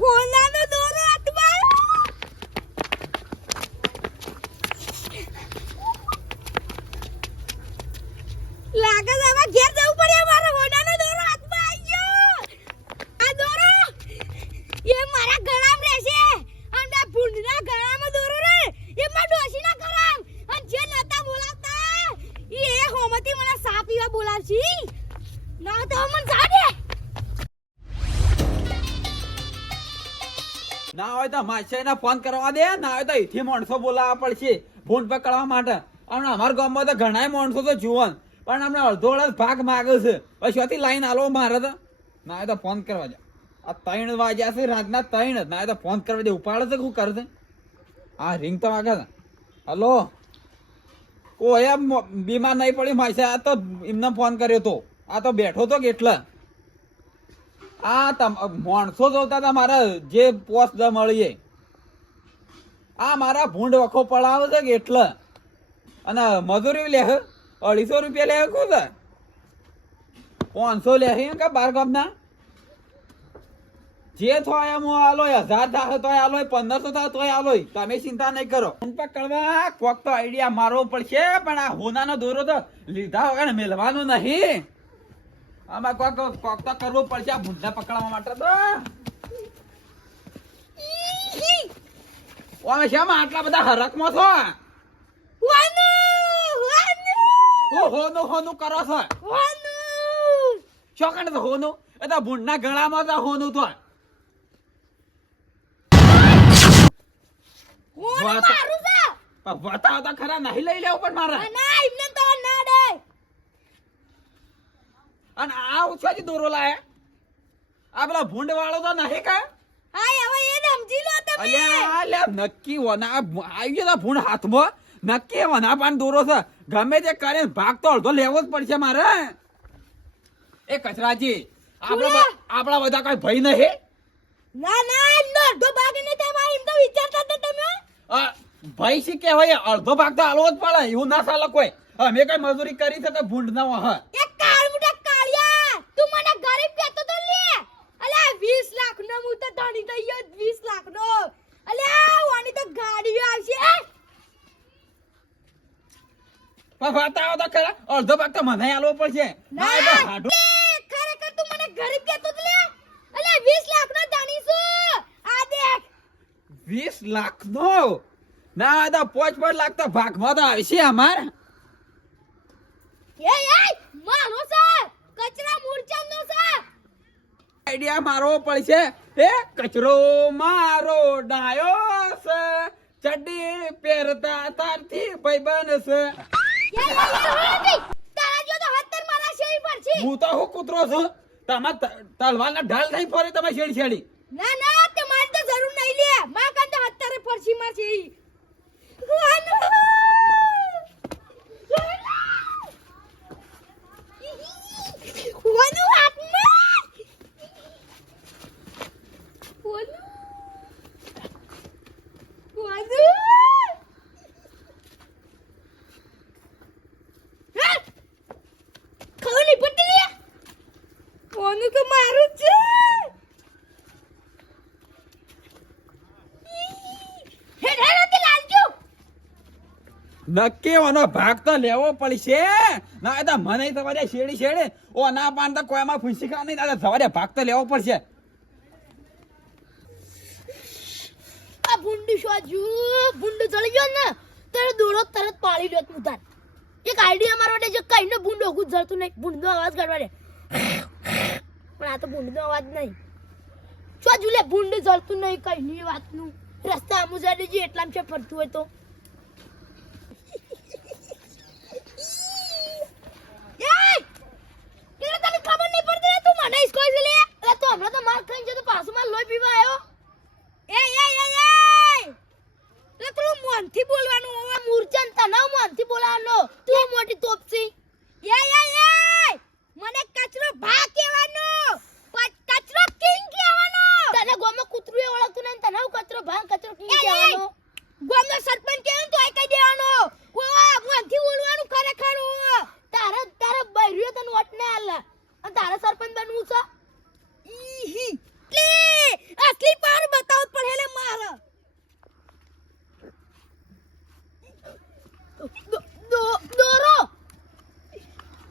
હોનાનો દોરો હાથમાં લાગે છે હવે ઘેર જવું પડે મારો હોનાનો દોરો હાથમાં આવી ગયો આ દોરો એ મારા ગળામાં રહેશે અને આ ભૂંડના ગળામાં દોરો રે એ માં ડોશીના ગળામ અને જે નતા બોલાવતા એ હોમતી મને સા પીવા બોલાવશી ના તો મન જાડે ના હોય તો માછીને ફોન કરવા દે, ના હોય તો અહીંથી માણસો બોલાવવા પડશે ફોન પકડવા માટે. હમણાં અમારા ગામમાં તો ઘણા માણસો તો જુવાન પણ હમણાં અડધો અડધ ભાગ માગે છે. પછી લાઈન આલો મારે તો ના હોય તો ફોન કરવા જા. આ 3 વાગ્યા છે રાતના 3 ના હોય તો ફોન કરવા દે. ઉપાડે છે શું કરશે? હા રિંગ તો વાગે છે. હલો કોઈ એમ બીમાર નહીં પડી માસે. આ તો એમને ફોન કર્યો તો આ તો બેઠો તો કે એટલે આ માણસો જોતા હતા મારા જે પોસ્ટ મળીએ. આ મારા ભૂંડ વખો પડાવે છે કે એટલે અને મજૂરી લે 250 રૂપિયા લે કોણ 500 લે કે 12 ગામના જે થાય એમ આલો 1000 થાય તોય આલો 1500 થાય તોય આલો. તમે ચિંતા નહીં કરો. ફોન પકડવા કોક તો આઈડિયા મારવો પડશે પણ આ હોનાનો દોરો તો લીધા વગર મેલવાનો નહીં. આમાં કોક તો કરવું પડશે આ ભૂંડા પકડવા માટે. તો ઓમે શામાં આટલા બધા હરકમાં છો? હોનું કરો છો? શું કાંડ હોનું? એ તો ભૂંડના ગળામાં તો હોનું તો બતાવો તો ખરા. નહીં લઈ લેવું પણ મારે અને આ ઉછાજી દોરો લાય. આ પેલા ભૂંડ વાળો તો નહીં કા? નક્કી વના આવી ગયો ભૂંડ હાથમાં. નક્કી વના પાન દોરો છે. ગમે તે કરે ભાગ તો અડધો લેવો જ પડશે મારે. એ કચરાજી આપણા બધા કઈ ભય નહીં? ભાઈ શી કહેવાય? અડધો ભાગ તો આલવો જ પડે. એવું ના ચાલે કોઈ. અમે કઈ મજૂરી કરી છે ભૂંડ ના વહ. તું મને ગરીબ કહેતો તો લે. અલ્યા 20 લાખ નો હું તો ધણી થઈ ગયો 20 લાખ નો. અલ્યા ઓની તો ગાડીઓ આવશે. પણ બતાવો તો ખરા. અડધો ભાગ તો મને આલવો પડશે. ખરેખર તું મને ગરીબ કહેતો તો લે. અલ્યા 20 લાખ નો ધણી છું. આ દેખ 20 લાખ નો ના તો 5 લાખ તો ભાગમાં તો આવશે અમાર. એ મારો સર કચરા મૂર્છાનો છે. આઈડિયા મારવો પડશે. એ કચરો મારો ડાયો છે ચડ્ડી પહેરતા તારથી ભાઈબંધ છે. તારા જો તો 70 મારા શેરી પર છે. હું તો હું કૂતરો છું. તમાર તલવારના ઢાલ થઈ ફરે તમે છેડી. ના તમારે તો જરૂર નહીં લે. માં કાં તો 70 પરસી માં છે. નક્કી ઓનો ભાગ તો લેવો પડશે. ના તો મને તમારે શેડે ઓ ના પાન તો કોઈમાં ફૂસી ખા નહીં. તમારે ભાગ તો લેવો પડશે. આ ભૂંડ ચડી ગયો ને ત્યારે દોડો તરત પાડી દે તું તાર. એક આઈડિયા મારવા દે જે કઈને ભૂંડ ઓગું જડતું નહીં. ભૂંડનો અવાજ કાઢવા દે. પણ આ તો ભૂંડનો અવાજ નહીં. શું જુલે ભૂંડ જડતું નહીં કઈની વાતનું. રસ્તા અમુજા દેજી એટલામ છે ફરતું હોય તો. મને કચરો ભા કહેવાનો. કચરો કિંગ કહેવાનો. તને ગોમાં કૂતરું ઓળખતું નહીં. તને કચરો ભા કચરો કિંગ કહેવાનો. ગોમનો સરપંચ અને તારે સરપંચ બનવું છે ઈહી લે અસલી પાવર બતાવ પડે લે મારે દોરો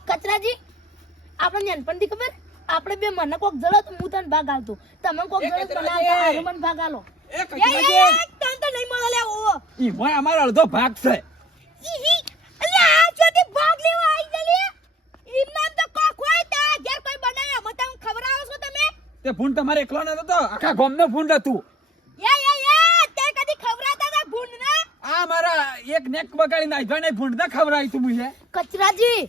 કચરાજી આપણે નાનપણથી ખબર આપણે બે મને કોક જળો તો હું તને ભાગ આલતો તમે કોક જળો બનાવતા હારો મને ભાગ આલો એ કચરાજી તને તો નહીં મળે લે ઓ ઈ મોય અમારો અડધો ભાગ છે ઈહી અલે આ છોટી ભાગ લેવા આવી જલે ઈ નામ તો કોક હોય તા ઘેર કોઈ બનાવે મને તમને ખબર આવો છો તમે તે ફૂંડ તમારે એકલો નતો તો આખા ગામનો ફૂંડ હતું તે કદી ખવરાતા તા ભૂંડ ના આ મારા એક નેક બગાડી નાખ્યો ને ફૂંડ ના ખવરાઈ તું મુજે કચરાજી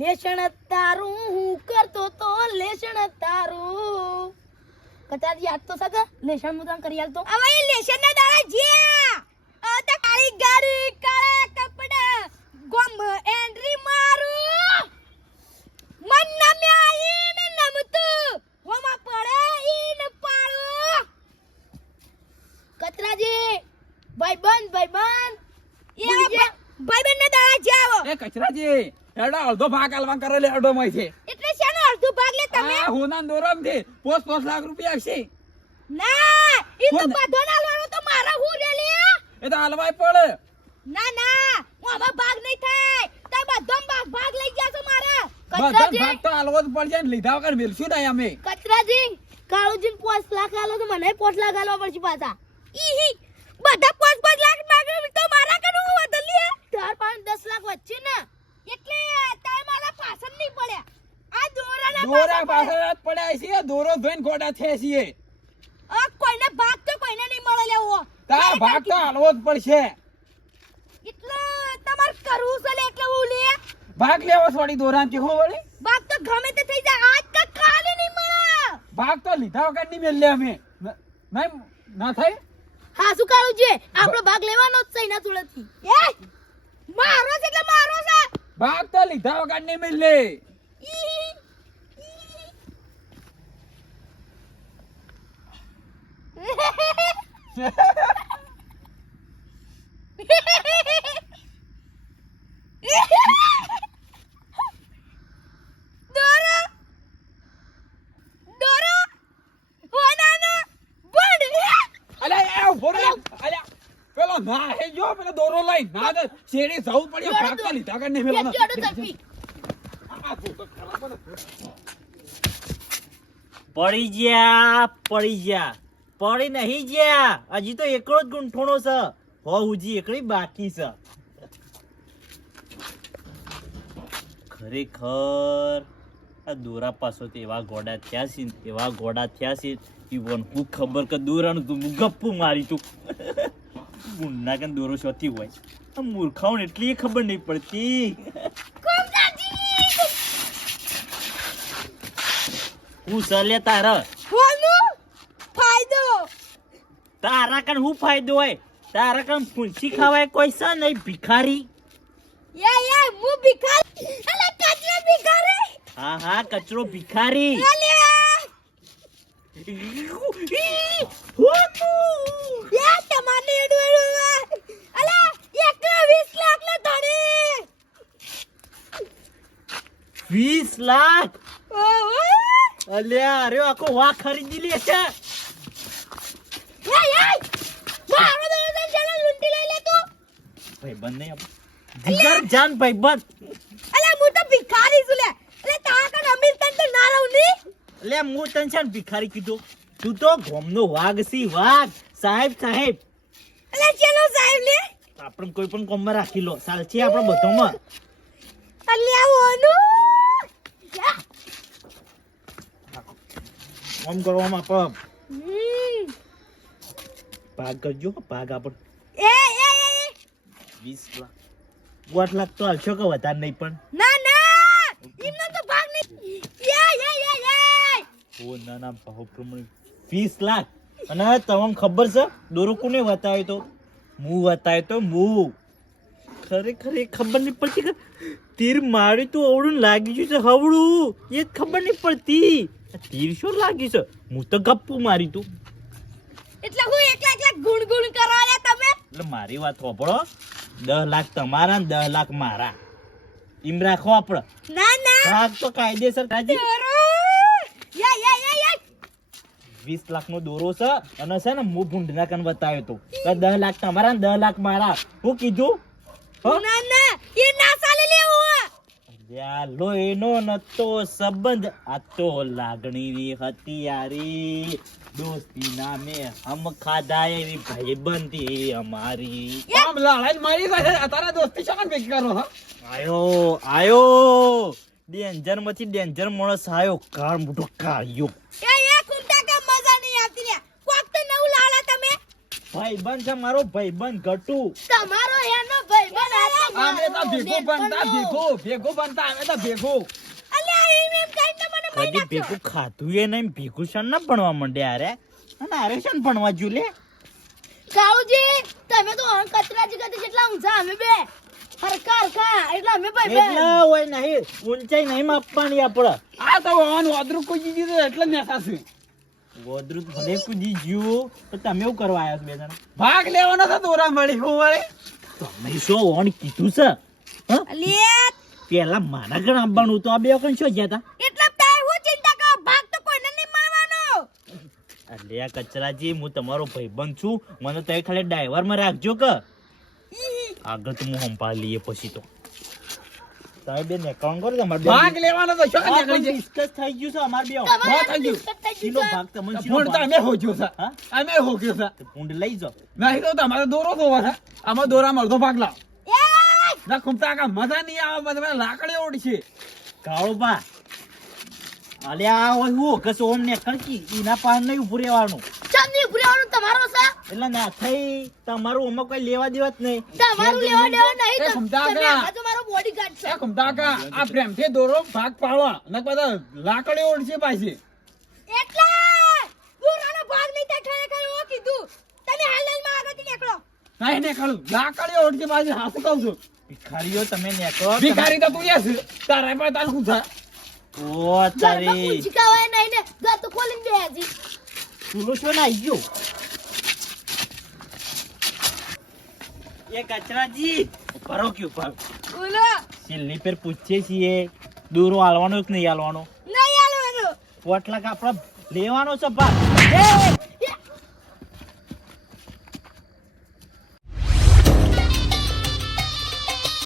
લેસણ તારું હું કરતો તો લેસણ તારું કચરાજી આજ તો સગ લેસણ મુતન કરી આલતો હવે એ લેસણ ના દાડા જ્યા આ તો કાળી ગાડી કાળા કપડા ગોમ એન્ટ્રી મારું મન નમે આઈને નમતું હોમાં પડે ઈન પાડો કચરાજી ભાઈબંધ એ ભાઈબંધ ને દાડા જાવ એ કચરાજી એડો અડધો ભાગ આલવા કરો લે અડધો માં છે એટલે શેનો અડધો ભાગ લે તમે આ હોના દોરમ થી 5 લાખ રૂપિયા આવશે ના ઈ તો કોણ? બધો ના લવાનો તો મારા હું રે લે એ તો હાલવાય પડે ના હું આમાં ભાગ નહીં થાય તે બધો ભાગ લઈ જાશો મારા બધા કચરાજી ભાગ તો હાલવો જ પડશે ને લીધા વગર મિલશું નહીં અમે કચરાજી કાળુજી 5 લાખ આલો તો મને 5 લાખ આલવા પડશે પાછા ઈહી બધા 5 લાખ માંગે તો મારા કનું વધલ લે 4-5-10 લાખ વચ્ચે ને એટલે તારે મારા પાછળ નહીં પડ્યા આ દોરાના દોરા પાછળ જ પડ્યા છે દોરો ધોઈને ગોડા થયા છીએ આ કોઈને ભાગ તો કોઈને નહીં મળે લેવો તા ભાગ તો હાલવો જ પડશે એટલે તમાર કરવું છે લે એટલે હું લે ભાગ લેવો છોડી દોરાન કે હો વળી ભાગ તો ગમે તે થઈ જાય આજ તો કાલે નહીં મળે ભાગ તો લીધા વગર નહીં મેલ લે અમે નહીં ના થાય હા શું કાળું છે આપણો ભાગ લેવાનો જ છે ના તુળથી એ મારો છે એટલે મારો છે ભાગ તો લીધા વગર નહીં મેલ લે ઈ. દોરો હોનાનો બડ અલ્યા એ ઉભો રે અલ્યા પેલો ના હે જો પેલો દોરો લઈ ના તો શેરી જવું પડ્યું ભાગ તો લીધા વગર નહીં મેલવાનો જોડો તરફી આ તું તો ખરાબ ને. પડી નહીં જ્યા હજી તો એકલો જ ગૂંઠણો છે હજી એકલી બાકી છે ખરેખર આ દોરા પાછો તો એવા ગોડા થયા છે ઈવન હું ખબર કે દોરાનું તું ગપ્પુ મારી તું ગુંડા કે દોરો શોથી હોય આ મૂર્ખાઓને એટલી ખબર નહીં પડતી હું ચાલે તારા હોનું ફાયદો તારા કણ હું ફાયદો હોય તારા કણ ફૂંસી ખાવાય કોઈ છે નહીં ભિખારી યા હું ભિખારી અલે કચરો ભિખારી હા કચરો ભિખારી અલે યા તમારે એડવાડવા અલે 120 લાખ નો ધણી 20 લાખ ઓહો અલ્યા અરે આખો વાહ ખરીદી લે છે યા મારો દોસ્ત ચલા લૂંટી લઈ લે તું ભાઈબંધ નહીં જીગર જાન ભાઈબંધ અલે હું તો ભિખારી છું લે અલે તા કન અમીર તન તો ના રહું ની લે હું તને છે ને ભિખારી કીધું તું તો ગોમનો વાઘ સી વાઘ સાહેબ અલે ચલો સાહેબ લે આપણે કોઈ પણ કોમમાં રાખી લો ચાલ છે આપણે બધામાં અલે ઓનું યા ઓમ કરવામાં આપ હમ ભાગ કરજો ભાગ આપણ એ 20 લાખ 8 લાખ તો હાલશો કે વધારે નહીં પણ ના ઇમનો તો ભાગ નહીં યા ઓ ના ભાવ પ્રમાણે 20 લાખ અને તમને ખબર છે દોરો કોને બતાવ્યો તો ખરેખર એ ખબર નહીં પડતી કે તીર મારી તો અવળું લાગી ગયું છે હવળું એ જ ખબર નહીં પડતી તીર શું લાગી છે હું તો ગપ્પુ મારી તું એટલે હું એકલા ગુણ કરો રે તમે એટલે મારી વાત સાંભળો 10 લાખ તમારા ને 10 લાખ મારા એમ રાખો આપણે ના ભાગ તો કાયદેસર કાજી દોરો 20 લાખનો દોરો છે અને છે ને હું ભૂંડના કન બતાવ્યો તો કે 10 લાખ તમારા ને 10 લાખ મારા. હું કીધું ના ના એ ના ચાલે લેવું લો એનો નતો સંબંધ, આ તો લાગણીની હતી યારી. દોસ્તી નામે હમ ખાધા એવી ભાઈબંધી અમારી. આમ લડાઈ મારી પાસે તારા દોસ્તી શાન ભેગી કરો હા? આયો ડેન્જર માંથી ડેન્જર માણસ આયો. કાર મોટો કાળિયો એ કુંટા કે મજા નહીં આવતી લે. કોક તો નવું લાલા તમે. ભાઈબંધ છે મારો ભાઈબંધ ગટુ. તમારો એનો ભાઈબંધ આ અમે તો ભેગો બનતા ભેગો બનતા અમે તો ભેગો. અલ્યા એમ કઈ મને કદી ભેગું ખાધું એ નહીં, ભેગું શાન ના ભણવા માંડ્યા અરે. અને અરે શાન ભણવા જ્યું લે. કાઉજી તમે તો કચરાજી કદી કેટલા ઊંચા અમે બે હરકા એટલે અમે ભાઈબંધ. એટલા હોય નહીં, ઊંચાઈ નહીં માપવાની આપણે. આ તો વાન વાદરું કોઈ દીધું એટલે નેસા છે. ગોદરું ભલે કૂદી ગયું તો તમે એવું કરવા આવ્યા છો બે જણા? ભાગ લેવાનો તો દોરા મળી હું વળી. તમે શું ઓણ કીધું છે? હા? અલ્યા પેલા મારા ઘર આવવાનું તો આ બે વખત શું ગયા હતા? એટલે તાય હું ચિંતા કરો ભાગ તો કોઈને નહીં મળવાનો. અલે આ કચરાજી, હું તમારો ભાઈબંધ છું, મને તો ખાલી ડ્રાઈવરમાં રાખજો કે આગળ તો હું સંભાળી લઈએ પછી તો. તમે બે નેકાણ કરો તમારે ભાગ લેવાનો તો શું નીકળી જાય? ડિસ્કસ થઈ ગયું છે અમાર બે. તમારે થઈ ગયું. discuss થઈ શીનો ગયું છે. ભાગ તમને શીનો ભૂંડ તો ભાગ? અમે હોગ્યો છે. હા? અમે હોગ્યો છે. તો ભૂંડ લઈ જાઓ. નહીં તો તમારે દોરો ધોવા છે. આમાં દોરામાં અડધો ભાગ લાવ. એ ના ખૂમતા કા મજા નહીં આવે, મને લાકડી ઓળશે. કાળો બા અલે આ હોય હું કસ ઓમ ને કણકી ઈના પાર નહીં ઉભું રહેવાનું. ચંદી ભુરાવાનું તમારો છે. એટલે ના થઈ તમારું ઓમાં કોઈ લેવા દેવા જ નહીં. તમારું લેવા દેવા નહીં એ તો સમજા તમે ગયા. આ તો મારો બોડીગાર્ડ છો. એ ખૂમતા કા આ પ્રેમથી દોરો ભાગ પાડવા ન બધા લાકડી ઓળશે પાછી. એટલે ભુરાનો ભાગ નહીં થાય ખરેખર એવું કીધું. તમે હાલમાં આગળથી નીકળો. નહીં ને ખરું લાકડી ઓળશે પાછી. હાથ કહું છું ભિખારીઓ તમે નેકો. ભિખારી તો તું છે તારા પાસે તાર શું થાય? ઓ ઘરમાં તારી કુંચી કાવાય નહીં ને ઘર તો ખોલીને બેસી. ચૂલો છો ને આઈ ગયો. એ કચરાજી ભરો ક્યું ભરો. બોલો છેલ્લી ફેર પૂછીએ છીએ દૂરો હાલવાનો કે નહીં હાલવાનો? નહીં હાલવાનું. 4 લાખ આપણે લેવાનો છે ભાગ.